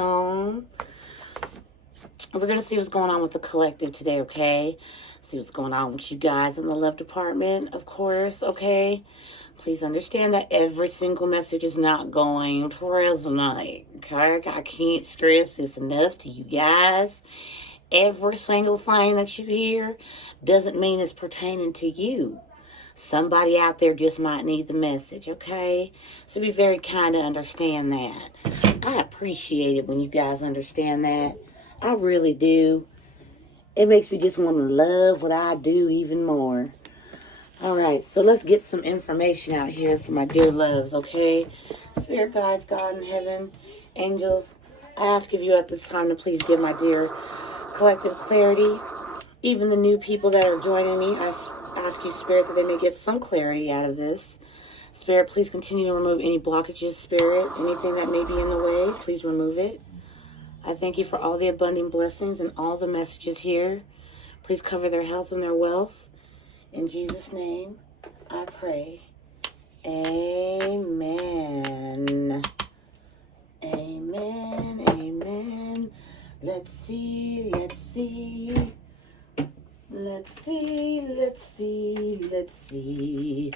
home. We're going to see what's going on with the collective today, okay? See what's going on with you guys in the love department, of course, okay? Please understand that every single message is not going to resonate, okay? I can't stress this enough to you guys. Every single thing that you hear doesn't mean it's pertaining to you. Somebody out there just might need the message, okay? So be very kind to understand that. I appreciate it when you guys understand that. I really do. It makes me just want to love what I do even more. All right, so let's get some information out here for my dear loves, okay? Spirit guides, God in heaven, angels, I ask of you at this time to please give my dear collective clarity. Even the new people that are joining me, I ask you, Spirit, that they may get some clarity out of this. Spirit, please continue to remove any blockages, Spirit. Anything that may be in the way, please remove it. I thank you for all the abundant blessings and all the messages here. Please cover their health and their wealth. In Jesus' name, I pray. Amen. Amen. Amen. Let's see. Let's see. Let's see. Let's see. Let's see.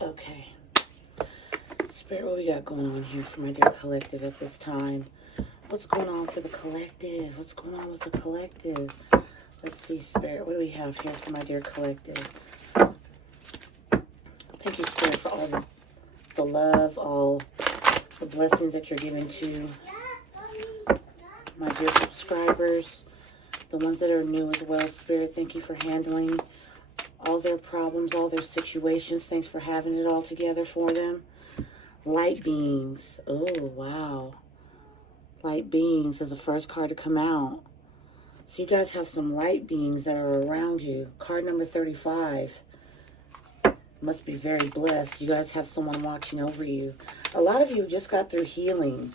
Okay. Spirit, what we got going on here for my dear collective at this time? What's going on for the collective? What's going on with the collective? Let's see, Spirit. What do we have here for my dear collective? Thank you, Spirit, for all the love, all the blessings that you're giving to my dear subscribers, the ones that are new as well. Spirit, thank you for handling all their problems, all their situations. Thanks for having it all together for them. Light beings. Oh, wow. Light beings is the first card to come out. So you guys have some light beings that are around you. Card number 35. Must be very blessed. You guys have someone watching over you. A lot of you just got through healing.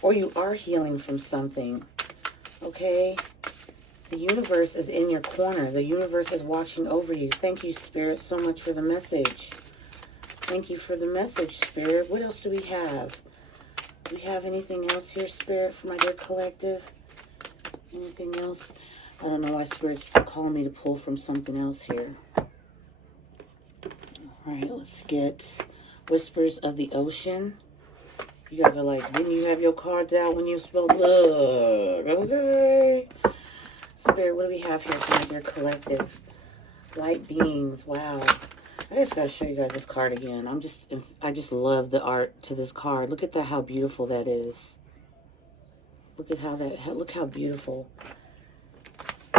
Or you are healing from something. Okay? The universe is in your corner. The universe is watching over you. Thank you, Spirit, so much for the message. Thank you for the message, Spirit. What else do we have? Do we have anything else here, Spirit, for my dear collective? Anything else? I don't know why Spirit's calling me to pull from something else here. All right, let's get Whispers of the Ocean. You guys are like, didn't you have your cards out when you spelled love? Okay. Spirit, what do we have here for my dear collective? Light beings. Wow. I just gotta show you guys this card again. I just love the art to this card. Look at that, how beautiful that is. Look at look how beautiful.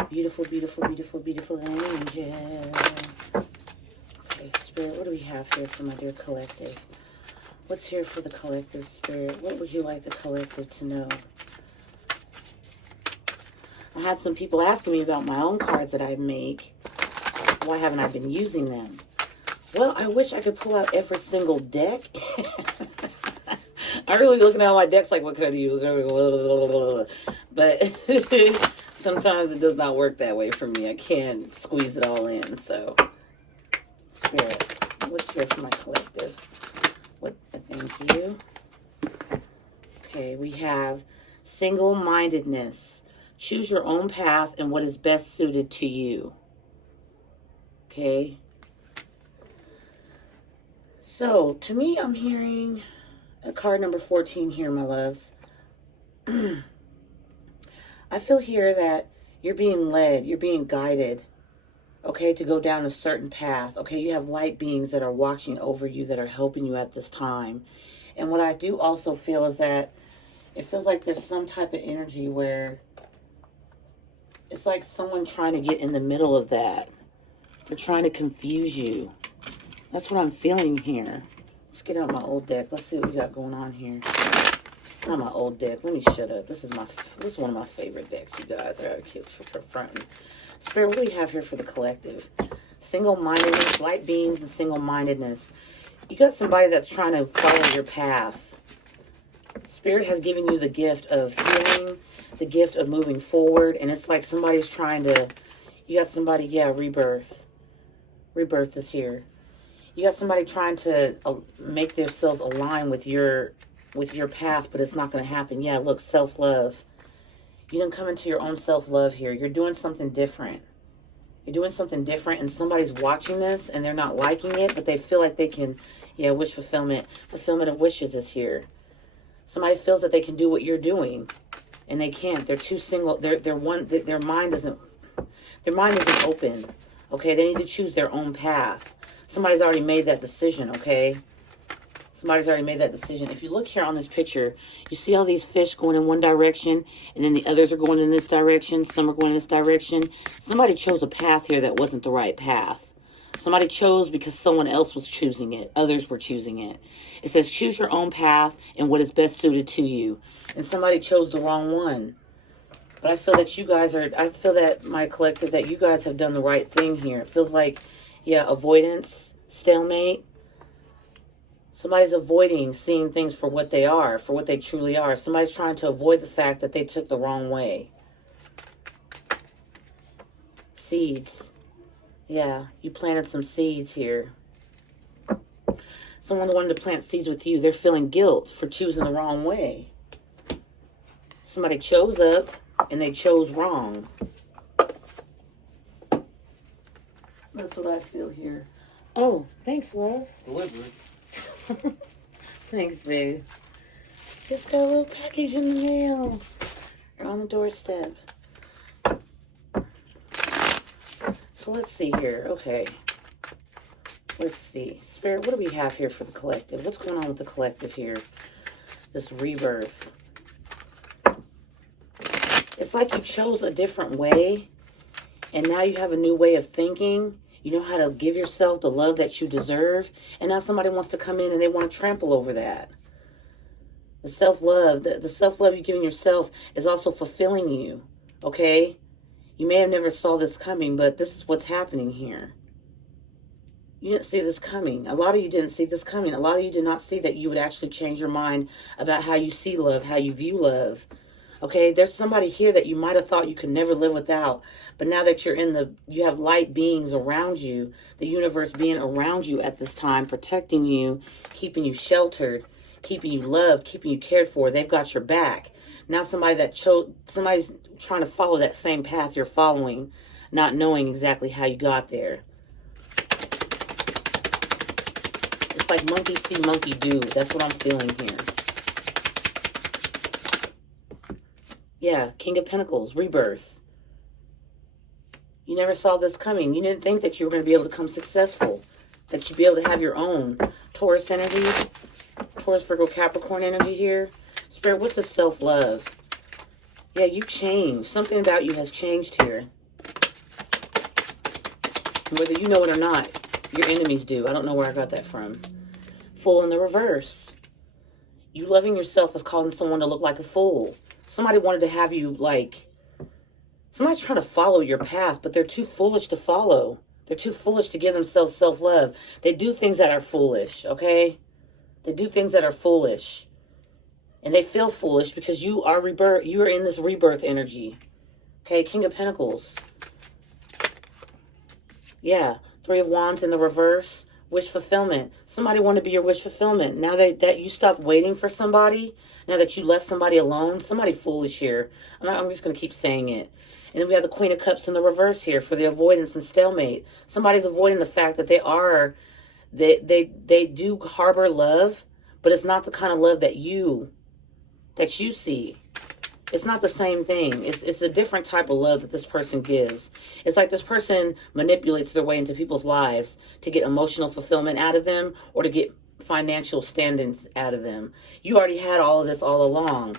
Beautiful, beautiful, beautiful, beautiful angel. Okay, Spirit, what do we have here for my dear collective? What's here for the collective, Spirit? What would you like the collective to know? I had some people asking me about my own cards that I make. Why haven't I been using them? Well, I wish I could pull out every single deck. I really be looking at all my decks like, what could I do? But sometimes it does not work that way for me. I can't squeeze it all in. So, Spirit, what's here for my collective? Thank you. Okay, we have single-mindedness. Choose your own path and what is best suited to you. Okay. So, to me, I'm hearing a card number 14 here, my loves. I feel here that you're being led, you're being guided, okay, to go down a certain path. Okay, you have light beings that are watching over you, that are helping you at this time. And what I do also feel is that it feels like there's some type of energy where it's like someone trying to get in the middle of that. They're trying to confuse you. That's what I'm feeling here. Let's get out my old deck. Let's see what we got going on here. Not my old deck. Let me shut up. This is one of my favorite decks, you guys. I gotta keep fronting. Spirit, what do we have here for the collective? Single-mindedness, light beings, and single-mindedness. You got somebody that's trying to follow your path. Spirit has given you the gift of healing, the gift of moving forward, and it's like somebody's trying to, you got somebody, yeah, rebirth. Rebirth is here. You got somebody trying to make themselves align with your path, but it's not going to happen. Yeah, look, self-love. You didn't come into your own self-love here. You're doing something different. You're doing something different, and somebody's watching this, and they're not liking it, but they feel like they can, yeah, wish fulfillment. Fulfillment of wishes is here. Somebody feels that they can do what you're doing, and they can't. They're too single. Their mind isn't open. Okay, they need to choose their own path. Somebody's already made that decision, okay? Somebody's already made that decision. If you look here on this picture, you see all these fish going in one direction, and then the others are going in this direction. Some are going in this direction. Somebody chose a path here that wasn't the right path. Somebody chose because someone else was choosing it. Others were choosing it. It says, choose your own path and what is best suited to you. And somebody chose the wrong one. But I feel that you guys are, I feel that, my collective, that you guys have done the right thing here. It feels like, yeah, avoidance, stalemate. Somebody's avoiding seeing things for what they are, for what they truly are. Somebody's trying to avoid the fact that they took the wrong way. Seeds. Yeah, you planted some seeds here. Someone wanted to plant seeds with you. They're feeling guilt for choosing the wrong way. Somebody chose up and they chose wrong. That's what I feel here. Oh, thanks, love. Delivery. Thanks, babe. Just got a little package in the mail. You're on the doorstep. So let's see here. Okay. Let's see. Spirit, what do we have here for the collective? What's going on with the collective here? This rebirth. It's like you chose a different way, and now you have a new way of thinking. You know how to give yourself the love that you deserve, and now somebody wants to come in and they want to trample over that. The self-love, the self-love you're giving yourself is also fulfilling you, okay? You may have never saw this coming, but this is what's happening here. You didn't see this coming. A lot of you didn't see this coming. A lot of you did not see that you would actually change your mind about how you see love, how you view love. Okay, there's somebody here that you might have thought you could never live without. But now that you have light beings around you, the universe being around you at this time, protecting you, keeping you sheltered, keeping you loved, keeping you cared for, they've got your back. Now somebody's trying to follow that same path you're following, not knowing exactly how you got there. It's like monkey see, monkey do. That's what I'm feeling here. Yeah, King of Pentacles, rebirth. You never saw this coming. You didn't think that you were going to be able to become successful, that you'd be able to have your own. Taurus energy, Taurus, Virgo, Capricorn energy here. Spirit, what's the self-love? Yeah, you changed. Something about you has changed here. Whether you know it or not, your enemies do. I don't know where I got that from. Fool in the reverse. You loving yourself is causing someone to look like a fool. Somebody wanted to have you somebody's trying to follow your path, but they're too foolish to follow. They're too foolish to give themselves self-love. They do things that are foolish, okay? They do things that are foolish. And they feel foolish because you are rebirth. You are in this rebirth energy. Okay, King of Pentacles. Yeah, Three of Wands in the reverse. Wish fulfillment. Somebody wanted to be your wish fulfillment. Now that you stopped waiting for somebody, now that you left somebody alone, somebody foolish here. I'm just going to keep saying it. And then we have the Queen of Cups in the reverse here for the avoidance and stalemate. Somebody's avoiding the fact that they do harbor love, but it's not the kind of love that you see. It's not the same thing. It's a different type of love that this person gives. It's like this person manipulates their way into people's lives to get emotional fulfillment out of them or to get financial standings out of them. You already had all of this all along.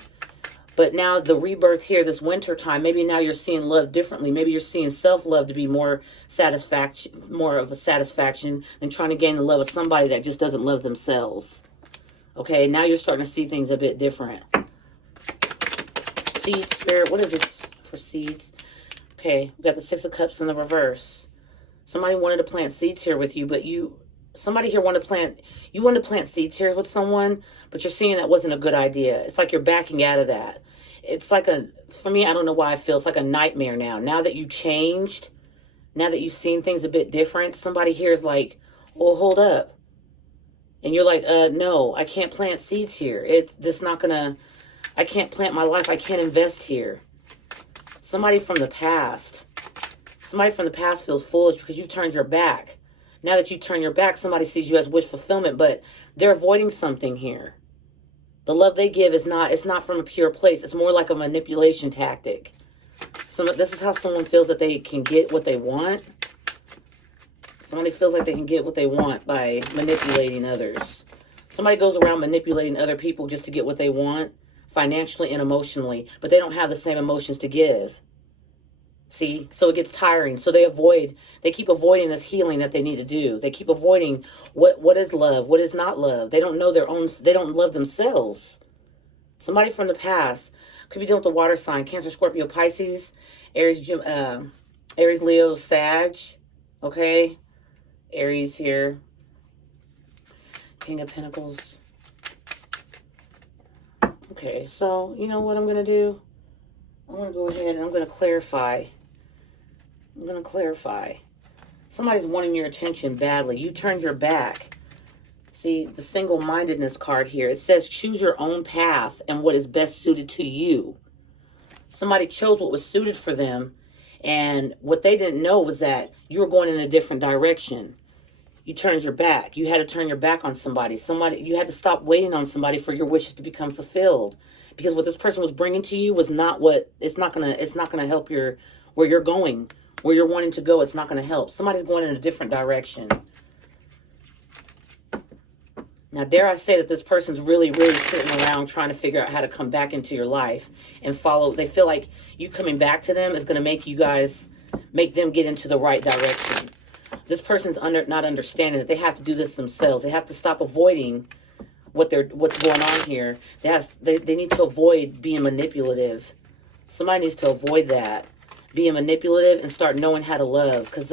But now the rebirth here, this winter time, maybe now you're seeing love differently. Maybe you're seeing self-love to be more of a satisfaction than trying to gain the love of somebody that just doesn't love themselves. Okay, now you're starting to see things a bit different. Seeds, Spirit, what is this for seeds? Okay, we got the Six of Cups in the reverse. Somebody wanted to plant seeds here with you, but somebody here wanted to plant seeds here with someone, but you're seeing that wasn't a good idea. It's like you're backing out of that. It's like for me, I don't know why I feel it's like a nightmare now. Now that you changed, Now that you've seen things a bit different, somebody here is like, well, hold up. And you're like, no, I can't plant seeds here. I can't plant my life. I can't invest here. Somebody from the past feels foolish because you've turned your back. Now that you turn your back, somebody sees you as wish fulfillment, but they're avoiding something here. The love they give it's not from a pure place. It's more like a manipulation tactic. So this is how someone feels that they can get what they want. Somebody feels like they can get what they want by manipulating others. Somebody goes around manipulating other people just to get what they want, financially and emotionally, but they don't have the same emotions to give. See? So it gets tiring. So they keep avoiding this healing that they need to do. They keep avoiding what is love, what is not love. They don't know they don't love themselves. Somebody from the past could be dealing with the water sign, Cancer, Scorpio, Pisces, Aries, Leo, Sag, okay? Aries here. King of Pentacles. Okay, so you know what I'm going to do? I'm going to go ahead and I'm going to clarify. Somebody's wanting your attention badly. You turned your back. See, the single-mindedness card here. It says choose your own path and what is best suited to you. Somebody chose what was suited for them, and what they didn't know was that you were going in a different direction. You turned your back. You had to turn your back on somebody. You had to stop waiting on somebody for your wishes to become fulfilled. Because what this person was bringing to you was it's not gonna help where you're going, where you're wanting to go. It's not gonna help. Somebody's going in a different direction. Now, dare I say that this person's really, really sitting around trying to figure out how to come back into your life and follow. They feel like you coming back to them is gonna make them get into the right direction. This person's not understanding that they have to do this themselves. They have to stop avoiding what's going on here. They need to avoid being manipulative. Somebody needs to avoid that, being manipulative, and start knowing how to love. Because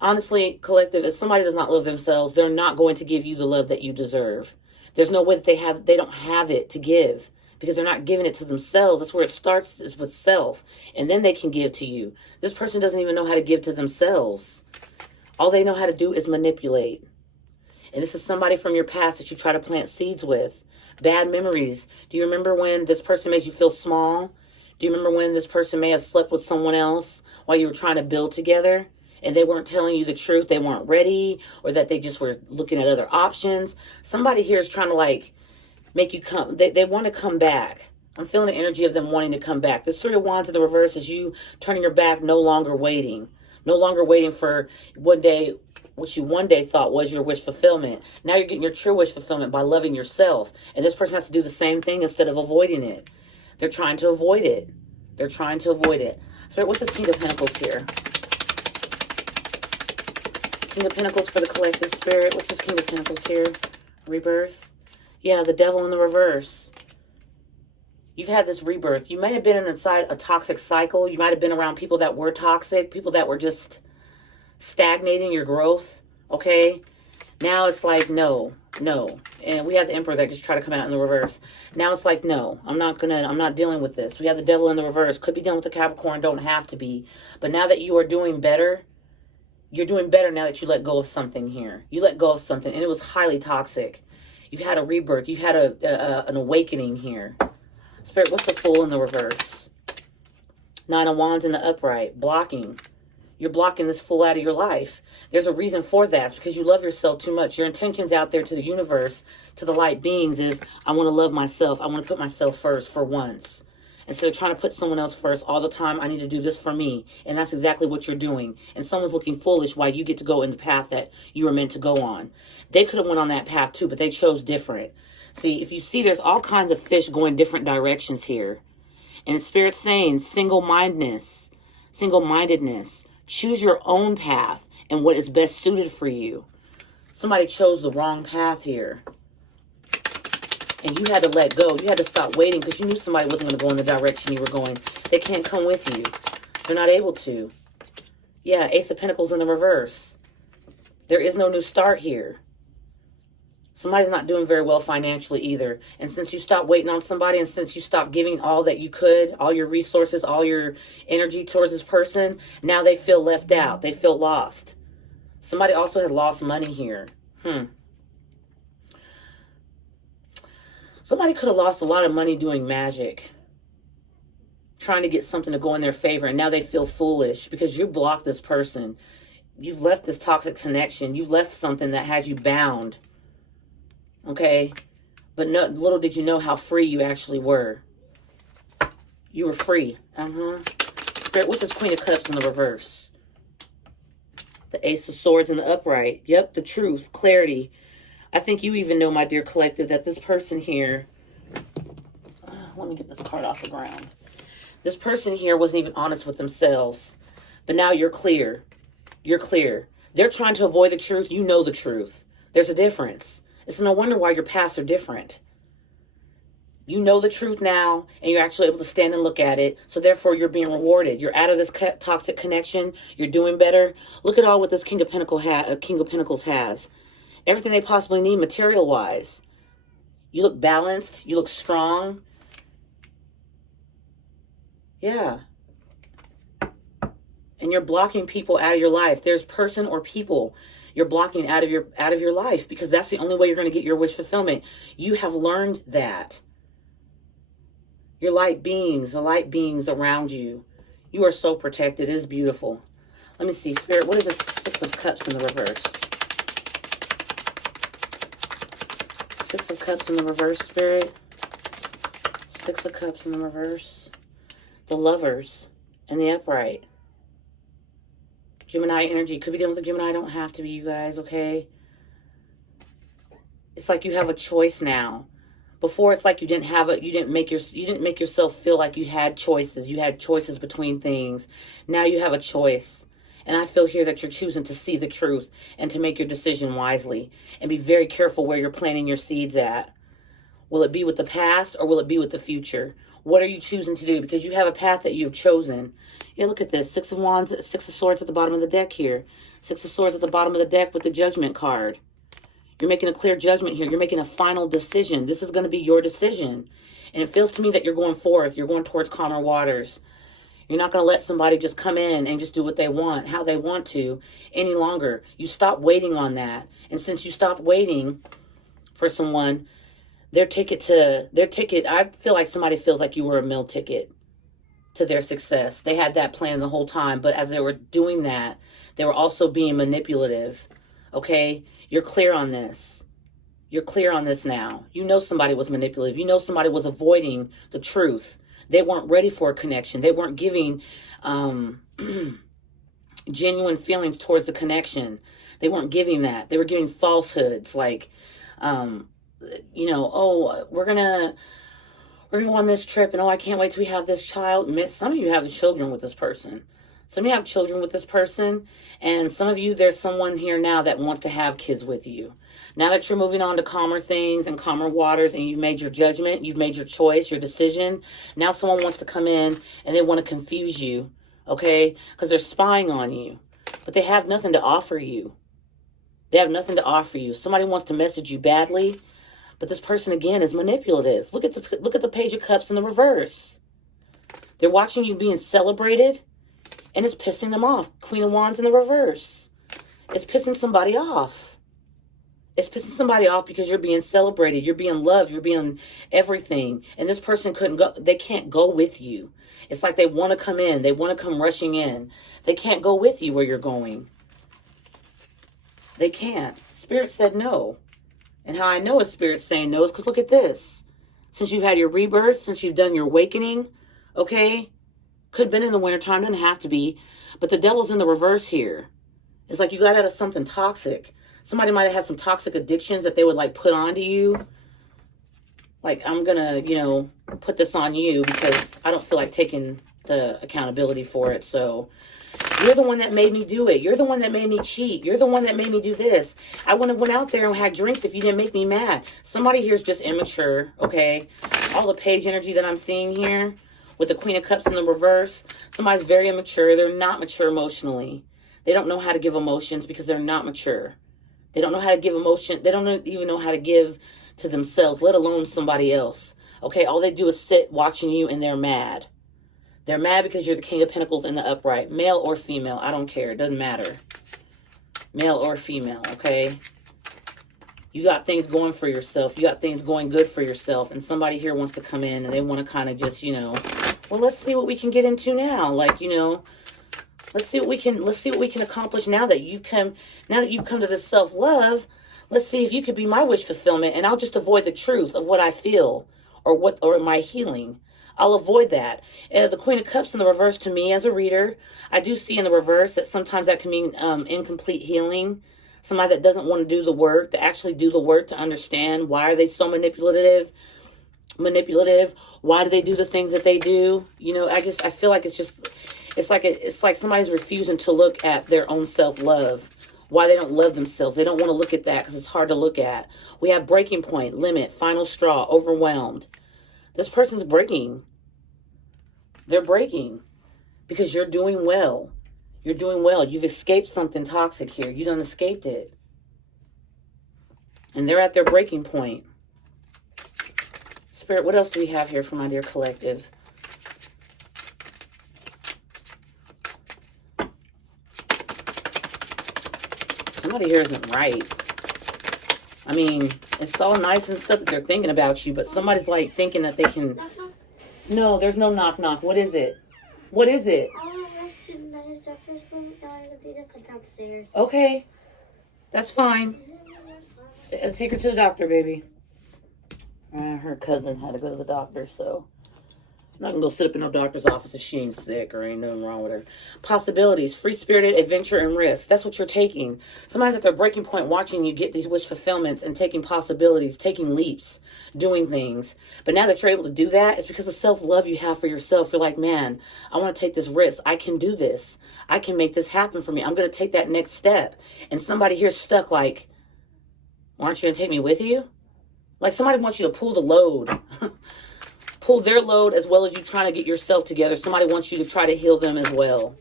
honestly, collective, if somebody does not love themselves, they're not going to give you the love that you deserve. There's no way that they don't have it to give, because they're not giving it to themselves. That's where it starts, is with self, and then they can give to you. This person doesn't even know how to give to themselves. All they know how to do is manipulate. And this is somebody from your past that you try to plant seeds with. Bad memories. Do you remember when this person made you feel small? Do you remember when this person may have slept with someone else while you were trying to build together? And they weren't telling you the truth. They weren't ready, or that they just were looking at other options. Somebody here is trying to make you come. They want to come back. I'm feeling the energy of them wanting to come back. This Three of Wands in the reverse is you turning your back, no longer waiting. No longer waiting for what you one day thought was your wish fulfillment. Now you're getting your true wish fulfillment by loving yourself. And this person has to do the same thing instead of avoiding it. They're trying to avoid it. So what's this King of Pentacles here? King of Pentacles for the collective spirit. What's this King of Pentacles here? Rebirth. Yeah, the Devil in the reverse. You've had this rebirth. You may have been inside a toxic cycle. You might have been around people that were toxic, people that were just stagnating your growth, okay? Now it's like, no. And we had the Emperor that just tried to come out in the reverse. Now it's like, no, I'm not dealing with this. We have the Devil in the reverse. Could be dealing with the Capricorn, don't have to be. But now that you are doing better, you're doing better now that you let go of something here. You let go of something, and it was highly toxic. You've had a rebirth. You've had an awakening here. Spirit, what's the Fool in the reverse? Nine of Wands in the upright. Blocking. You're blocking this fool out of your life. There's a reason for that. It's because you love yourself too much. Your intentions out there to the universe, to the light beings, is I want to love myself. I want to put myself first for once. Instead of trying to put someone else first all the time, I need to do this for me. And that's exactly what you're doing. And someone's looking foolish while you get to go in the path that you were meant to go on. They could have went on that path too, but they chose different. See, if you see, there's all kinds of fish going different directions here. And Spirit's saying single-mindedness. Choose your own path and what is best suited for you. Somebody chose the wrong path here. And you had to let go. You had to stop waiting because you knew somebody wasn't going to go in the direction you were going. They can't come with you. They're not able to. Yeah, Ace of Pentacles in the reverse. There is no new start here. Somebody's not doing very well financially either. And since you stopped waiting on somebody, and since you stopped giving all that you could, all your resources, all your energy towards this person, now they feel left out. They feel lost. Somebody also had lost money here. Somebody could have lost a lot of money doing magic, trying to get something to go in their favor, and now they feel foolish because you blocked this person. You've left this toxic connection. You've left something that had you bound. Okay? But little did you know how free you actually were. You were free. Spirit, what's this Queen of Cups in the reverse? The Ace of Swords in the upright. Yep, the truth, clarity. I think you even know, my dear collective, that this person here... let me get this card off the ground. This person here wasn't even honest with themselves. But now you're clear. You're clear. They're trying to avoid the truth. You know the truth. There's a difference. It's no wonder why your paths are different. You know the truth now, and you're actually able to stand and look at it. So therefore, you're being rewarded. You're out of this toxic connection. You're doing better. Look at all what this King of Pentacles has. Everything they possibly need material-wise. You look balanced. You look strong. Yeah. And you're blocking people out of your life. There's person or people you're blocking out of your life, because that's the only way you're going to get your wish fulfillment. You have learned that. Your light beings, the light beings around you, you are so protected. It is beautiful. Let me see, Spirit, what is this Six of Cups in the reverse? Six of Cups in the reverse, Spirit. Six of Cups in the reverse. The Lovers and the upright. Gemini energy. Could be dealing with a Gemini. Don't have to be, you guys, okay? It's like you have a choice now. Before, it's like you didn't have it. You didn't make yourself feel like you had choices. You had choices between things. Now you have a choice. And I feel here that you're choosing to see the truth and to make your decision wisely. And be very careful where you're planting your seeds at. Will it be with the past or will it be with the future? What are you choosing to do? Because you have a path that you've chosen. Yeah, look at this. Six of Wands, Six of Swords at the bottom of the deck here. Six of Swords at the bottom of the deck with the Judgment card. You're making a clear judgment here. You're making a final decision. This is going to be your decision. And it feels to me that you're going forth. You're going towards calmer waters. You're not going to let somebody just come in and just do what they want, how they want to, any longer. You stop waiting on that. And since you stopped waiting for someone, their ticket, I feel like somebody feels like you were a meal ticket to their success. They had that plan the whole time, but as they were doing that, they were also being manipulative. Okay? You're clear on this. You're clear on this now. You know somebody was manipulative. You know somebody was avoiding the truth. They weren't ready for a connection. They weren't giving genuine feelings towards the connection. They weren't giving that. They were giving falsehoods like, oh, we're gonna go on this trip, and oh, I can't wait till we have this child. Some of you have children with this person. Some of you have children with this person, and some of you, there's someone here now that wants to have kids with you. Now that you're moving on to calmer things and calmer waters, and you've made your judgment, you've made your choice, your decision, now someone wants to come in and they want to confuse you, okay? Because they're spying on you, but they have nothing to offer you. They have nothing to offer you. Somebody wants to message you badly, but this person, again, is manipulative. Look at the Page of Cups in the reverse. They're watching you being celebrated, and it's pissing them off. Queen of Wands in the reverse. It's pissing somebody off. It's pissing somebody off because you're being celebrated. You're being loved. You're being everything. And this person couldn't go. They can't go with you. It's like they want to come in. They want to come rushing in. They can't go with you where you're going. They can't. Spirit said no. And how I know a Spirit's saying no is because look at this. Since you've had your rebirth, since you've done your awakening, okay? Could have been in the wintertime, doesn't have to be. But the devil's in the reverse here. It's like you got out of something toxic. Somebody might have had some toxic addictions that they would like put onto you. Like, I'm going to, put this on you because I don't feel like taking the accountability for it. So you're the one that made me do it. You're the one that made me cheat. You're the one that made me do this. I wouldn't have went out there and had drinks if you didn't make me mad. Somebody here is just immature, okay? All the page energy that I'm seeing here with the Queen of Cups in the reverse, somebody's very immature. They're not mature emotionally. They don't know how to give emotions because they're not mature. They don't know how to give emotion. They don't even know how to give to themselves, let alone somebody else. Okay, all they do is sit watching you, and they're mad. They're mad because you're the King of Pentacles in the upright. Male or female, I don't care. It doesn't matter. Male or female, okay? You got things going for yourself. You got things going good for yourself. And somebody here wants to come in and they want to kind of just, well, let's see what we can get into now. Like, let's see what we can accomplish now that you've come to this self-love. Let's see if you could be my wish fulfillment, and I'll just avoid the truth of what I feel or my healing. I'll avoid that. The Queen of Cups in the reverse, to me as a reader, I do see in the reverse that sometimes that can mean incomplete healing. Somebody that doesn't want to do the work, to actually do the work to understand why are they so manipulative. Why do they do the things that they do? I feel like it's like somebody's refusing to look at their own self-love. Why they don't love themselves. They don't want to look at that because it's hard to look at. We have breaking point, limit, final straw, overwhelmed. This person's breaking. They're breaking because you're doing well. You're doing well. You've escaped something toxic here. You done escaped it. And they're at their breaking point. Spirit, what else do we have here for my dear collective? Somebody here isn't right. I mean, it's all nice and stuff that they're thinking about you, but somebody's like thinking that they can... No, there's no knock knock. What is it? What is it? Okay. That's fine. Take her to the doctor, baby. Her cousin had to go to the doctor, so... I'm not going to go sit up in no doctor's office if she ain't sick or ain't nothing wrong with her. Possibilities, free-spirited, adventure, and risk. That's what you're taking. Somebody's at their breaking point watching you get these wish fulfillments and taking possibilities, taking leaps, doing things. But now that you're able to do that, it's because of self-love you have for yourself. You're like, man, I want to take this risk. I can do this. I can make this happen for me. I'm going to take that next step. And somebody here's stuck like, aren't you going to take me with you? Like somebody wants you to pull the load. Pull their load as well as you trying to get yourself together. Somebody wants you to try to heal them as well.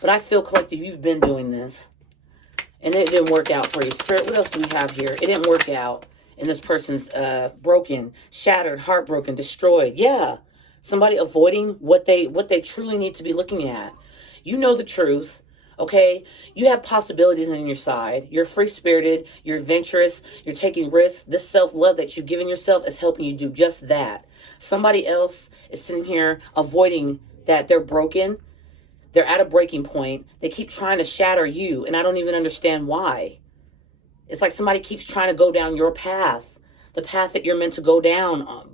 But I feel, collective, you've been doing this. And it didn't work out for you. Spirit, what else do we have here? It didn't work out. And this person's broken, shattered, heartbroken, destroyed. Yeah. Somebody avoiding what they truly need to be looking at. You know the truth. Okay, you have possibilities on your side. You're free-spirited. You're adventurous. You're taking risks. This self-love that you've given yourself is helping you do just that. Somebody else is sitting here avoiding that. They're broken. They're at a breaking point. They keep trying to shatter you, and I don't even understand why. It's like somebody keeps trying to go down your path, the path that you're meant to go down.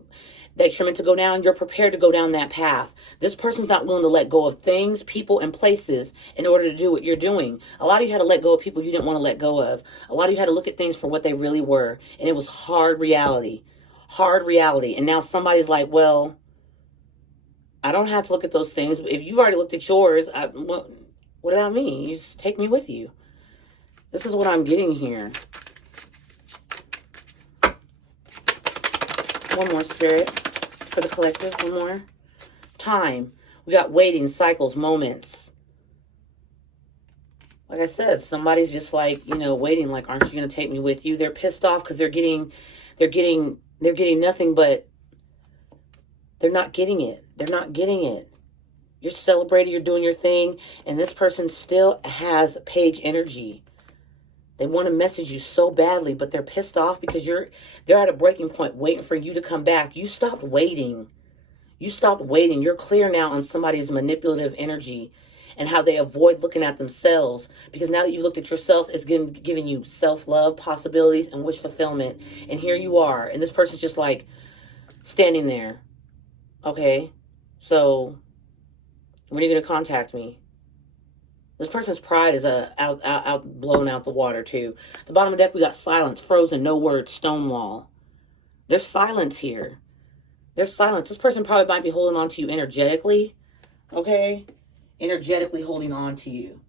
You're prepared to go down that path. This person's not willing to let go of things, people, and places in order to do what you're doing. A lot of you had to let go of people you didn't want to let go of. A lot of you had to look at things for what they really were. And it was hard reality. Hard reality. And now somebody's like, well, I don't have to look at those things. If you've already looked at yours, what about me? You just take me with you. This is what I'm getting here. One more, Spirit, for the collective. One more. Time. We got waiting, cycles, moments. Like I said, somebody's just like, waiting, like, aren't you going to take me with you? They're pissed off because they're getting nothing, but they're not getting it. They're not getting it. You're celebrating, you're doing your thing, and this person still has page energy. They want to message you so badly, but they're pissed off because they're at a breaking point waiting for you to come back. You stopped waiting. You stopped waiting. You're clear now on somebody's manipulative energy and how they avoid looking at themselves, because now that you looked at yourself, it's giving you self-love, possibilities, and wish fulfillment. And here you are. And this person's just like standing there. Okay, so when are you going to contact me? This person's pride is blown out the water too. At the bottom of the deck, we got silence, frozen, no words, stonewall. There's silence here. There's silence. This person probably might be holding on to you energetically. Okay? Energetically holding on to you.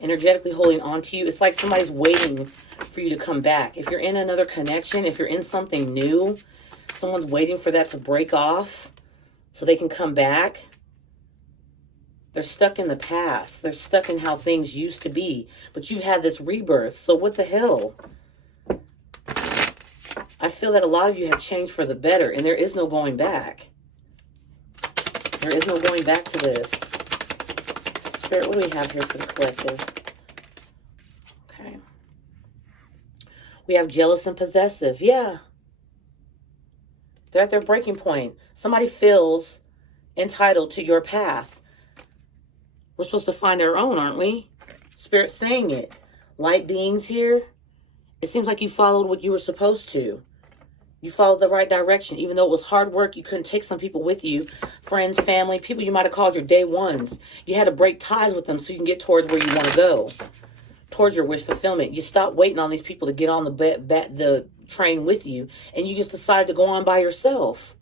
Energetically holding on to you. It's like somebody's waiting for you to come back. If you're in another connection, if you're in something new, someone's waiting for that to break off so they can come back. They're stuck in the past. They're stuck in how things used to be. But you've had this rebirth. So what the hell? I feel that a lot of you have changed for the better. And there is no going back. There is no going back to this. Spirit, what do we have here for the collective? Okay. We have jealous and possessive. Yeah. They're at their breaking point. Somebody feels entitled to your path. We're supposed to find our own, aren't we? Spirit's saying it. Light beings here. It seems like you followed what you were supposed to. You followed the right direction. Even though it was hard work, you couldn't take some people with you. Friends, family, people you might have called your day ones. You had to break ties with them so you can get towards where you want to go. Towards your wish fulfillment. You stopped waiting on these people to get on the train with you. And you just decided to go on by yourself.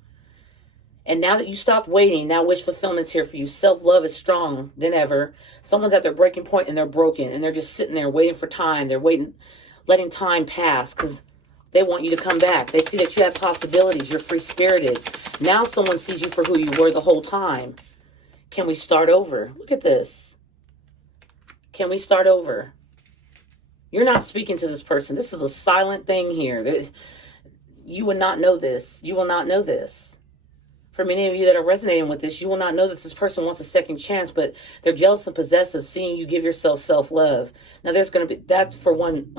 And now that you stopped waiting, now wish fulfillment's here for you. Self-love is strong than ever. Someone's at their breaking point and they're broken. And they're just sitting there waiting for time. They're waiting, letting time pass because they want you to come back. They see that you have possibilities. You're free-spirited. Now someone sees you for who you were the whole time. Can we start over? Look at this. Can we start over? You're not speaking to this person. This is a silent thing here. You would not know this. You will not know this. For many of you that are resonating with this, you will not know that this person wants a second chance, but they're jealous and possessive, seeing you give yourself self-love. Now, there's going to be, that for one,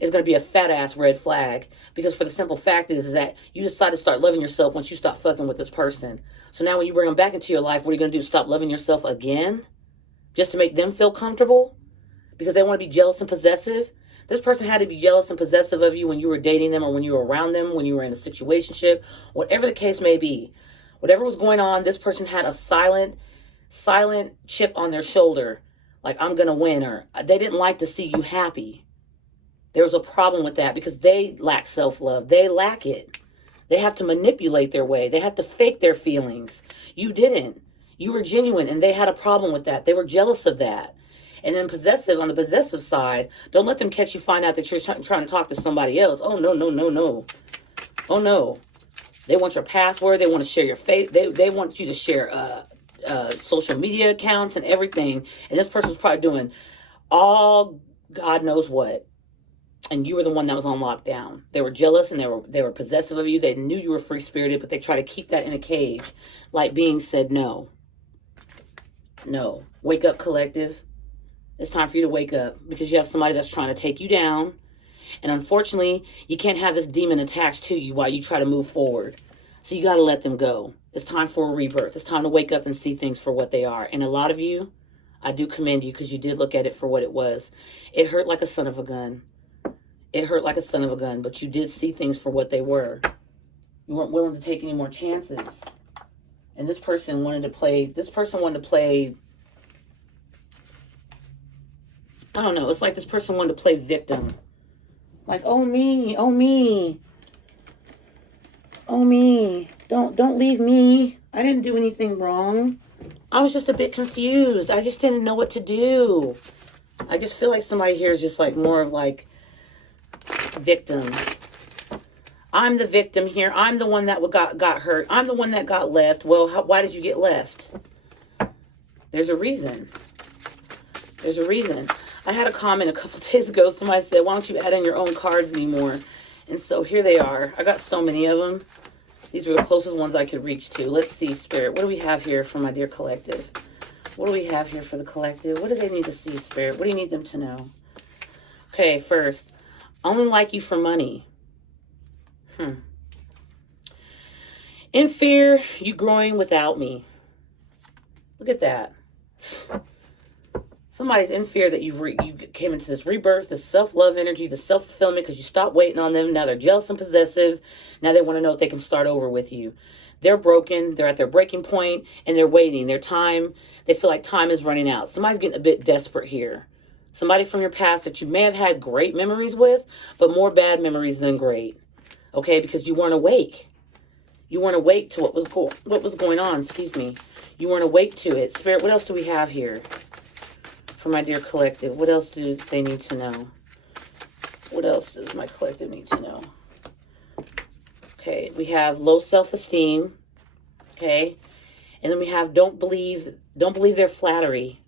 is going to be a fat-ass red flag, because for the simple fact is that you decide to start loving yourself once you stop fucking with this person. So now when you bring them back into your life, what are you going to do? Stop loving yourself again? Just to make them feel comfortable? Because they want to be jealous and possessive? This person had to be jealous and possessive of you when you were dating them or when you were around them, when you were in a situationship, whatever the case may be. Whatever was going on, this person had a silent chip on their shoulder. Like, I'm going to win. Or they didn't like to see you happy. There was a problem with that because they lack self-love. They lack it. They have to manipulate their way. They have to fake their feelings. You didn't. You were genuine, and they had a problem with that. They were jealous of that. And then possessive, on the possessive side, don't let them catch you find out that you're trying to talk to somebody else. Oh, no, no, no, no. Oh, no. They want your password. They want to share your face. They want you to share social media accounts and everything. And this person's probably doing all God knows what. And you were the one that was on lockdown. They were jealous and they were possessive of you. They knew you were free-spirited, but they try to keep that in a cage. Like being said, no. No. Wake up, collective. It's time for you to wake up because you have somebody that's trying to take you down. And unfortunately, you can't have this demon attached to you while you try to move forward. So you got to let them go. It's time for a rebirth. It's time to wake up and see things for what they are. And a lot of you, I do commend you because you did look at it for what it was. It hurt like a son of a gun. It hurt like a son of a gun, but you did see things for what they were. You weren't willing to take any more chances. And this person wanted to play, I don't know. It's like this person wanted to play victim. Like, oh me, oh me. Oh me. Don't leave me. I didn't do anything wrong. I was just a bit confused. I just didn't know what to do. I just feel like somebody here is just like more of like victim. I'm the victim here. I'm the one that got hurt. I'm the one that got left. Well, why did you get left? There's a reason. There's a reason. I had a comment a couple days ago. Somebody said, why don't you add in your own cards anymore? And so here they are. I got so many of them. These were the closest ones I could reach to. Let's see, Spirit. What do we have here for my dear collective? What do we have here for the collective? What do they need to see, Spirit? What do you need them to know? Okay, first. Only like you for money. In fear, you growing without me. Look at that. Somebody's in fear that you came into this rebirth, this self-love energy, the self-fulfillment because you stopped waiting on them. Now they're jealous and possessive. Now they want to know if they can start over with you. They're broken. They're at their breaking point and they're waiting. Their time, they feel like time is running out. Somebody's getting a bit desperate here. Somebody from your past that you may have had great memories with, but more bad memories than great. Okay, because you weren't awake. You weren't awake to what was going on. Excuse me. You weren't awake to it. Spirit, what else do we have here? For my dear collective, what else do they need to know? What else does my collective need to know? Okay, we have low self-esteem, okay? And then we have don't believe their flattery.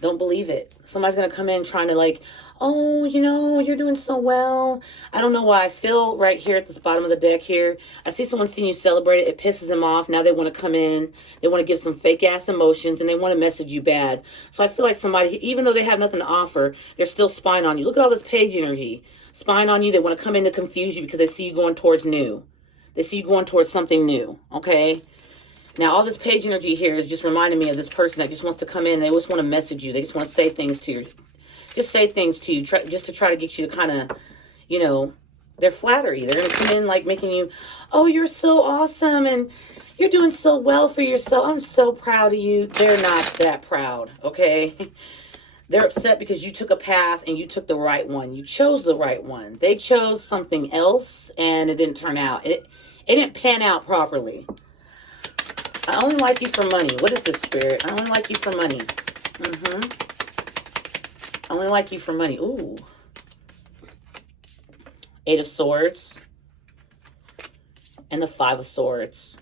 Don't believe it. Somebody's going to come in trying to like, oh, you know, you're doing so well. I don't know why I feel right here at this bottom of the deck here. I see someone seeing you celebrate it. It pisses them off. Now they want to come in. They want to give some fake ass emotions and they want to message you bad. So I feel like somebody, even though they have nothing to offer, they're still spying on you. Look at all this page energy. Spying on you. They want to come in to confuse you because they see you going towards new. They see you going towards something new. Okay. Now, all this page energy here is just reminding me of this person that just wants to come in. They just want to message you. They just want to say things to you. Just say things to you just to try to get you to kind of, you know, their flattery. They're going to come in like making you, oh, you're so awesome and you're doing so well for yourself. I'm so proud of you. They're not that proud, okay? They're upset because you took a path and you took the right one. You chose the right one. They chose something else and it didn't turn out. It didn't pan out properly. I only like you for money. What is this, Spirit? I only like you for money. I only like you for money. Ooh. 8 of Swords. And the 5 of Swords.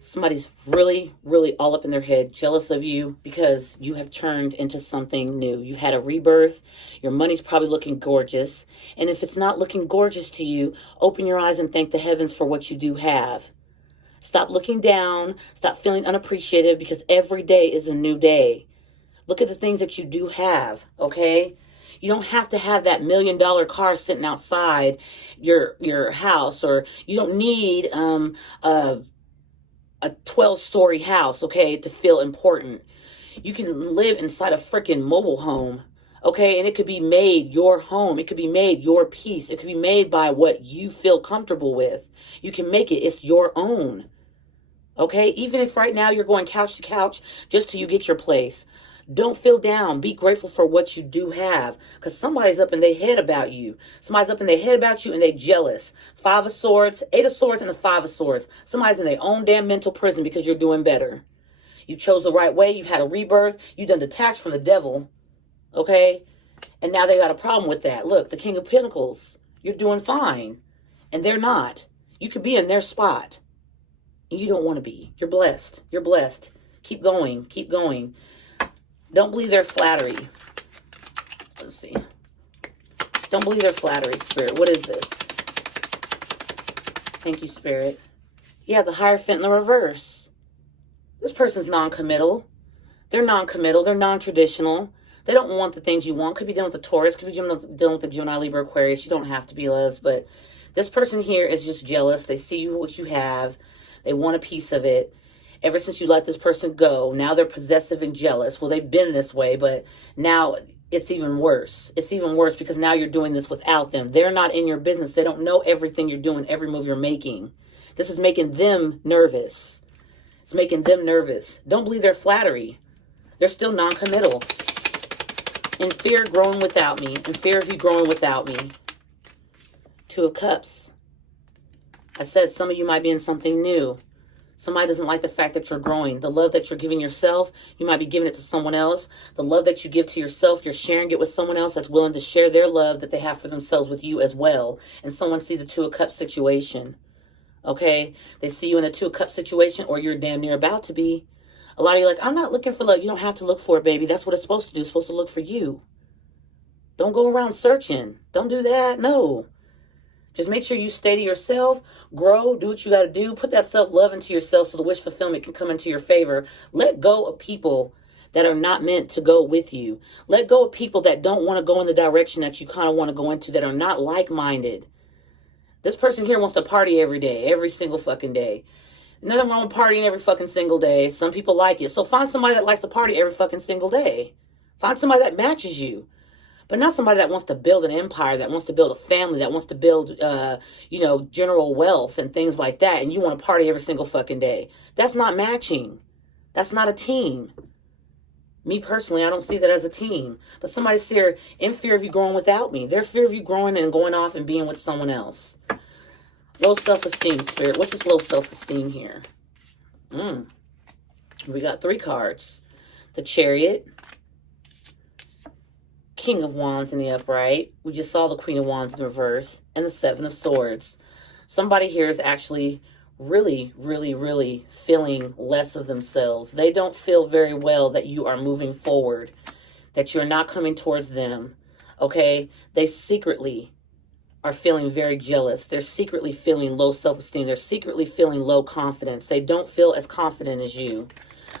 Somebody's really, really all up in their head, jealous of you because you have turned into something new. You had a rebirth. Your money's probably looking gorgeous. And if it's not looking gorgeous to you, open your eyes and thank the heavens for what you do have. Stop looking down. Stop feeling unappreciative because every day is a new day. Look at the things that you do have, okay? You don't have to have that $1 million car sitting outside your house, or you don't need a 12-story house, okay, to feel important. You can live inside a freaking mobile home, okay? And it could be made your home. It could be made your peace. It could be made by what you feel comfortable with. You can make it. It's your own. Okay, even if right now you're going couch to couch just till you get your place, don't feel down. Be grateful for what you do have, because somebody's up in their head about you. Somebody's up in their head about you and they're jealous. 5 of Swords, 8 of Swords, and the 5 of Swords. Somebody's in their own damn mental prison because you're doing better. You chose the right way. You've had a rebirth. You done detached from the devil. Okay, and now they got a problem with that. Look, the King of Pentacles. You're doing fine, and they're not. You could be in their spot. You don't want to be. You're blessed. You're blessed. Keep going. Keep going. Don't believe their flattery. Let's see. Don't believe their flattery, Spirit. What is this? Thank you, Spirit. Yeah, the Hierophant in the reverse. This person's non-committal. They're non-committal. They're non-traditional. They don't want the things you want. Could be dealing with the Taurus. Could be dealing with the Gemini, Libra, Aquarius. You don't have to be, loves. But this person here is just jealous. They see what you have. They want a piece of it. Ever since you let this person go, now they're possessive and jealous. Well, they've been this way, but now it's even worse. It's even worse because now you're doing this without them. They're not in your business. They don't know everything you're doing, every move you're making. This is making them nervous. It's making them nervous. Don't believe their flattery. They're still non-committal. In fear of growing without me. In fear of you growing without me. 2 of Cups. I said some of you might be in something new. Somebody doesn't like the fact that you're growing. The love that you're giving yourself, you might be giving it to someone else. The love that you give to yourself, you're sharing it with someone else that's willing to share their love that they have for themselves with you as well. And someone sees a 2 of Cups situation. Okay? They see you in a 2 of Cups situation, or you're damn near about to be. A lot of you are like, I'm not looking for love. You don't have to look for it, baby. That's what it's supposed to do. It's supposed to look for you. Don't go around searching. Don't do that. No. Just make sure you stay to yourself, grow, do what you got to do. Put that self-love into yourself so the wish fulfillment can come into your favor. Let go of people that are not meant to go with you. Let go of people that don't want to go in the direction that you kind of want to go into, that are not like-minded. This person here wants to party every day, every single fucking day. Nothing wrong with partying every fucking single day. Some people like it. So find somebody that likes to party every fucking single day. Find somebody that matches you. But not somebody that wants to build an empire, that wants to build a family, that wants to build, general wealth and things like that. And you want to party every single fucking day. That's not matching. That's not a team. Me personally, I don't see that as a team. But somebody's here in fear of you growing without me. They're in fear of you growing and going off and being with someone else. Low self-esteem, Spirit. What's this low self-esteem here? We got 3 cards. The Chariot. King of Wands in the upright. We just saw the Queen of Wands in reverse. And the 7 of Swords. Somebody here is actually really, really, really feeling less of themselves. They don't feel very well that you are moving forward, that you're not coming towards them, okay? They secretly are feeling very jealous. They're secretly feeling low self-esteem. They're secretly feeling low confidence. They don't feel as confident as you.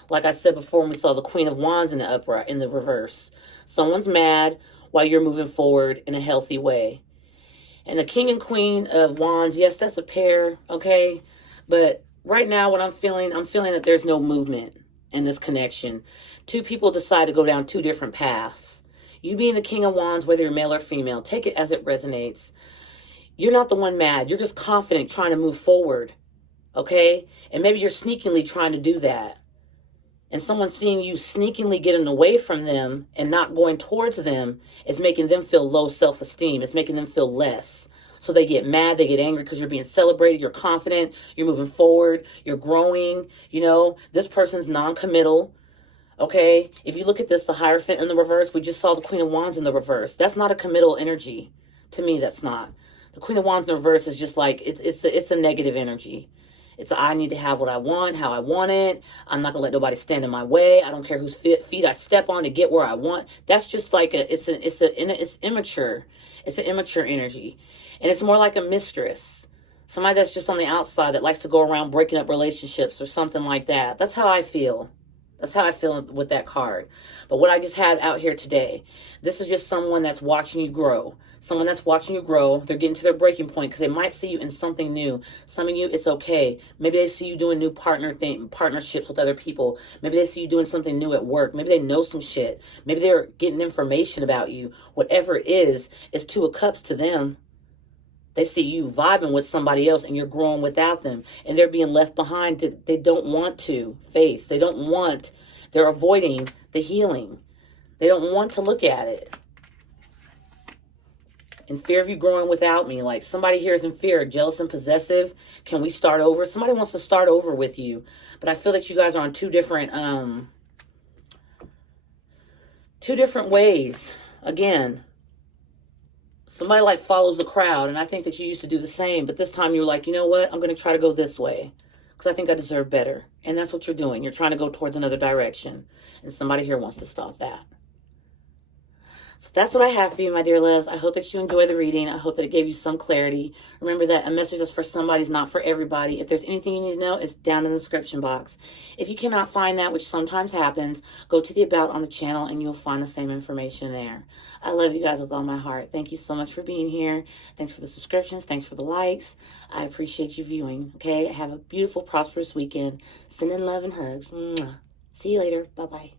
Like I said before, when we saw the Queen of Wands in the upright, in the reverse. Someone's mad while you're moving forward in a healthy way. And the King and Queen of Wands, yes, that's a pair, okay? But right now, what I'm feeling that there's no movement in this connection. Two people decide to go down two different paths. You being the King of Wands, whether you're male or female, take it as it resonates. You're not the one mad. You're just confident trying to move forward, okay? And maybe you're sneakily trying to do that. And someone seeing you sneakily getting away from them and not going towards them is making them feel low self-esteem. It's making them feel less. So they get mad, they get angry because you're being celebrated, you're confident, you're moving forward, you're growing. You know, this person's non-committal, okay? If you look at this, the Hierophant in the reverse, we just saw the Queen of Wands in the reverse. That's not a committal energy. To me, that's not. The Queen of Wands in the reverse is just like, it's a negative energy. It's I need to have what I want, how I want it. I'm not going to let nobody stand in my way. I don't care whose feet I step on to get where I want. That's just like it's immature. It's an immature energy. And it's more like a mistress. Somebody that's just on the outside that likes to go around breaking up relationships or something like that. That's how I feel. That's how I feel with that card. But what I just had out here today, this is just someone that's watching you grow. Someone that's watching you grow. They're getting to their breaking point because they might see you in something new. Some of you, it's okay. Maybe they see you doing new partnerships with other people. Maybe they see you doing something new at work. Maybe they know some shit. Maybe they're getting information about you. Whatever it is, it's Two of Cups to them. They see you vibing with somebody else and you're growing without them. And they're being left behind. They don't want to face. They're avoiding the healing. They don't want to look at it. In fear of you growing without me. Like somebody here is in fear, jealous and possessive. Can we start over? Somebody wants to start over with you. But I feel that you guys are on two different ways. Again, somebody like follows the crowd, and I think that you used to do the same, but this time you're like, you know what? I'm going to try to go this way because I think I deserve better. And that's what you're doing. You're trying to go towards another direction, and somebody here wants to stop that. So that's what I have for you, my dear loves. I hope that you enjoy the reading. I hope that it gave you some clarity. Remember that a message that's for somebody is not for everybody. If there's anything you need to know, it's down in the description box. If you cannot find that, which sometimes happens, go to the About on the channel and you'll find the same information there. I love you guys with all my heart. Thank you so much for being here. Thanks for the subscriptions. Thanks for the likes. I appreciate you viewing. Okay, have a beautiful, prosperous weekend. Sending love and hugs. Mwah. See you later. Bye-bye.